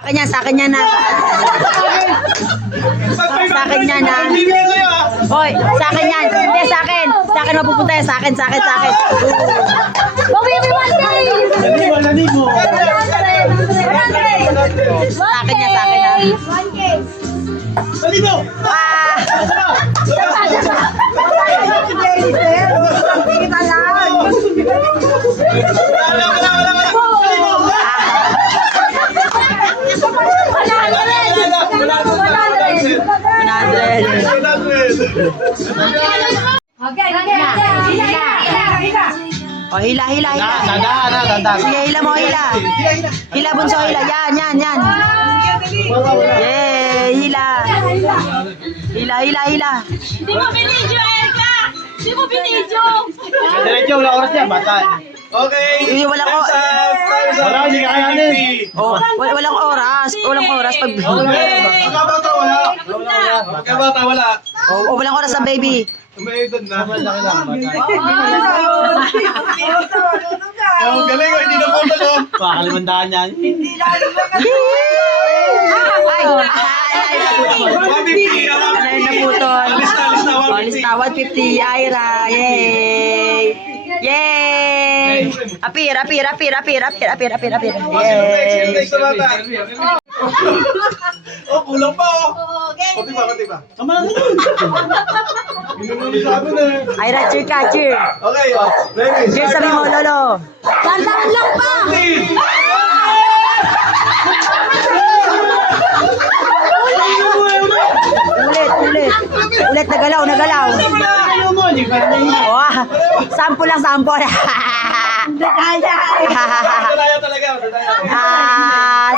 Sa akin yan na. Sa akin yan na. Hoy, sa akin yan. Hindi, sa akin. Sa akin mapupunta yan. Sa akin. Bawi mo 1K! Sa akin yan, sa akin yan. 1K! Oh, hila. Sige, hila mo, hila. Hila, bunso, hila. Yan. Yay, hila. Hila. Di mo binidyo, Erika! Di mo binidyo! Diretso, wala oras yan, bata. Okay. Wala ko. Wala, hindi kakayanin. Oh, walang oras. Pag Magkabata, wala. Magkabata, wala. Oh, walang oras sa baby. May edad na. Ang galing, hindi na po talo. Pakalimandahan yan. Ay, naputol. Alis na, 150. Ira, yay! Apir. Yay! Next na bata. Oh, kulang pa oh. Konti ba? Tama na nun. Sabi na. Ira, cheer. Okay, ready. Cheer, sabi mo, Lolo. Tandaan lang pa! Ulit, nagalaw. Oh, sample lang. Madaya talaga.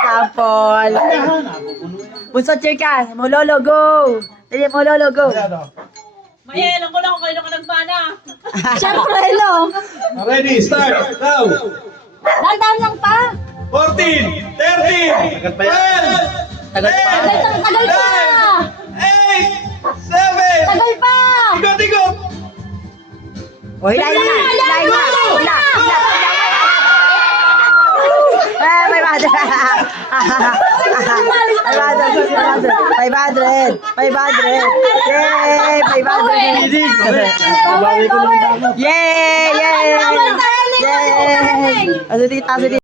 Sample. Bunso, cheer ka. Mo, Lolo, go. Dali mo, Lolo, go. Mayelan ko lang kung kayo ka nagpana. Siyempre, hello. Ready, start. Now. Tandaan lang pa! 14, 13, 12, Tagal pa. Tagal pa! 8, 7, Tagal pa! Ikot. Oh, hilahin mo na. Hila. May mother. 500. Yay! 500. Yay! Yay! Yay! Yay!